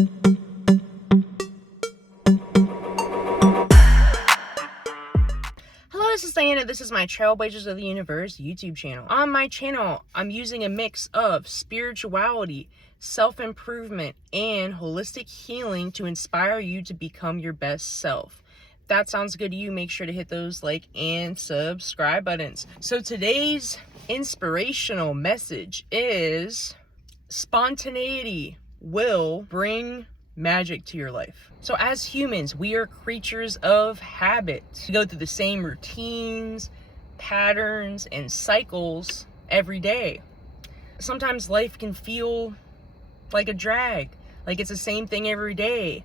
Hello, this is Diana. This is my Trailblazers of the Universe YouTube channel. On my channel, I'm using a mix of spirituality, self-improvement, and holistic healing to inspire you to become your best self. If that sounds good to you, make sure to hit those like and subscribe buttons. So today's inspirational message is spontaneity will bring magic to your life. So as humans, we are creatures of habit. We go through the same routines, patterns, and cycles every day. Sometimes life can feel like a drag, like it's the same thing every day,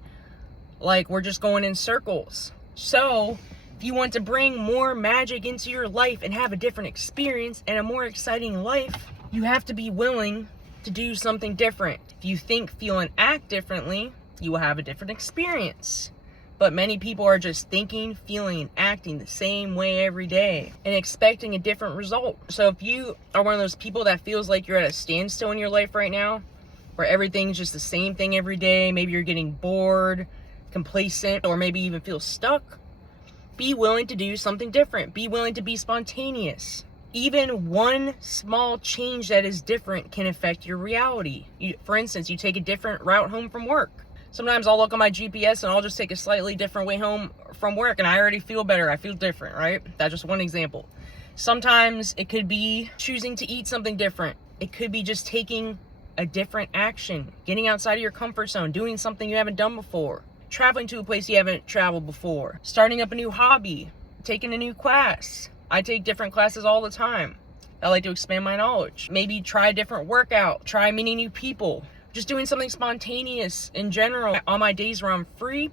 like we're just going in circles. So if you want to bring more magic into your life and have a different experience and a more exciting life, you have to be willing to do something different. If you think, feel, and act differently, you will have a different experience. But many people are just thinking, feeling, and acting the same way every day and expecting a different result. So if you are one of those people that feels like you're at a standstill in your life right now, where everything's just the same thing every day, maybe you're getting bored, complacent, or maybe even feel stuck, be willing to do something different. Be willing to be spontaneous. Even one small change that is different can affect your reality. For instance, you take a different route home from work. Sometimes I'll look on my GPS and I'll just take a slightly different way home from work and I already feel better. I feel different, right? That's just one example. Sometimes it could be choosing to eat something different. It could be just taking a different action, getting outside of your comfort zone, doing something you haven't done before, traveling to a place you haven't traveled before, starting up a new hobby, taking a new class. I take different classes all the time. I like to expand my knowledge. Maybe try a different workout, try meeting new people, just doing something spontaneous in general. On my days where I'm free,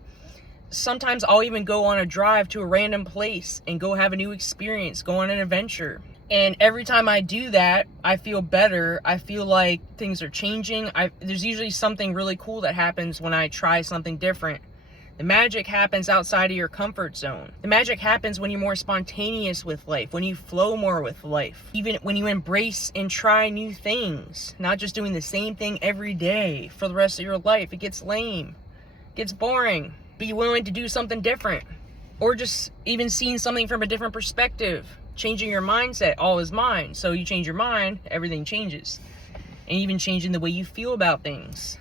sometimes I'll even go on a drive to a random place and go have a new experience, go on an adventure. And every time I do that, I feel better. I feel like things are changing. There's usually something really cool that happens when I try something different. The magic happens outside of your comfort zone. The magic happens when you're more spontaneous with life, when you flow more with life, even when you embrace and try new things, not just doing the same thing every day for the rest of your life. It gets lame, gets boring. Be willing to do something different, or just even seeing something from a different perspective, changing your mindset. All is mind. So you change your mind, everything changes. And even changing the way you feel about things,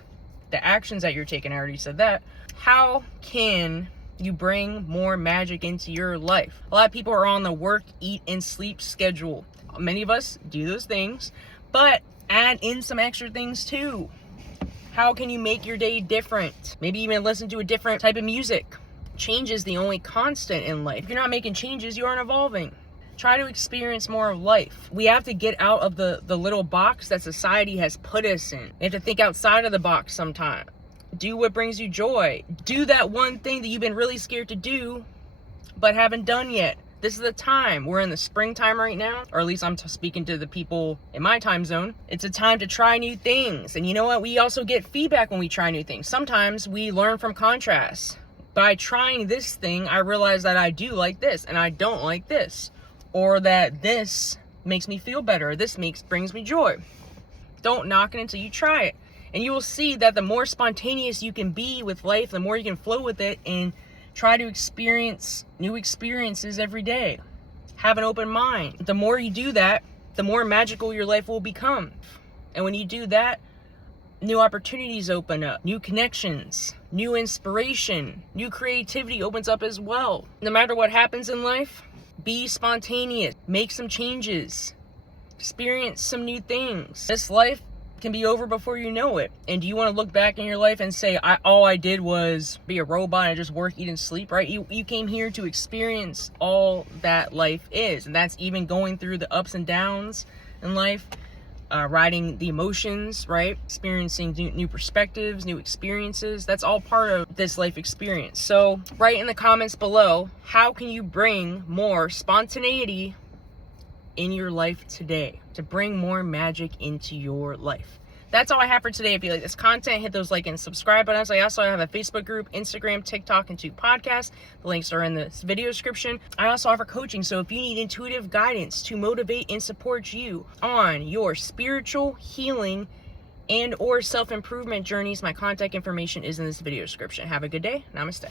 the actions that you're taking. I already said that. How can you bring more magic into your life? A lot of people are on the work, eat, and sleep schedule. Many of us do those things, but add in some extra things too. How can you make your day different? Maybe even listen to a different type of music. Change is the only constant in life. If you're not making changes, you aren't evolving. Try to experience more of life. We have to get out of the little box that society has put us in. We have to think outside of the box sometimes. Do what brings you joy. Do that one thing that you've been really scared to do, but haven't done yet. This is the time. We're in the springtime right now, or at least I'm speaking to the people in my time zone. It's a time to try new things. And you know what? We also get feedback when we try new things. Sometimes we learn from contrasts. By trying this thing, I realize that I do like this and I don't like this. Or that this makes me feel better. Or this brings me joy. Don't knock it until you try it. And you will see that the more spontaneous you can be with life, the more you can flow with it and try to experience new experiences every day. Have an open mind. The more you do that, the more magical your life will become. And when you do that, new opportunities open up, new connections, new inspiration, new creativity opens up as well. No matter what happens in life, be spontaneous, make some changes, experience some new things. This life can be over before you know it. And do you want to look back in your life and say, all I did was be a robot and just work, eat, and sleep, right? You came here to experience all that life is. And that's even going through the ups and downs in life, riding the emotions, right? Experiencing new perspectives, new experiences. That's all part of this life experience. So write in the comments below, how can you bring more spontaneity in your life today to bring more magic into your life? That's all I have for today. If you like this content, hit those like and subscribe buttons. I also have a Facebook group, Instagram, TikTok, and 2 podcasts. The links are in the video description. I also offer coaching, so if you need intuitive guidance to motivate and support you on your spiritual healing and or self-improvement journeys, my contact information is in this video description. Have a good day. Namaste.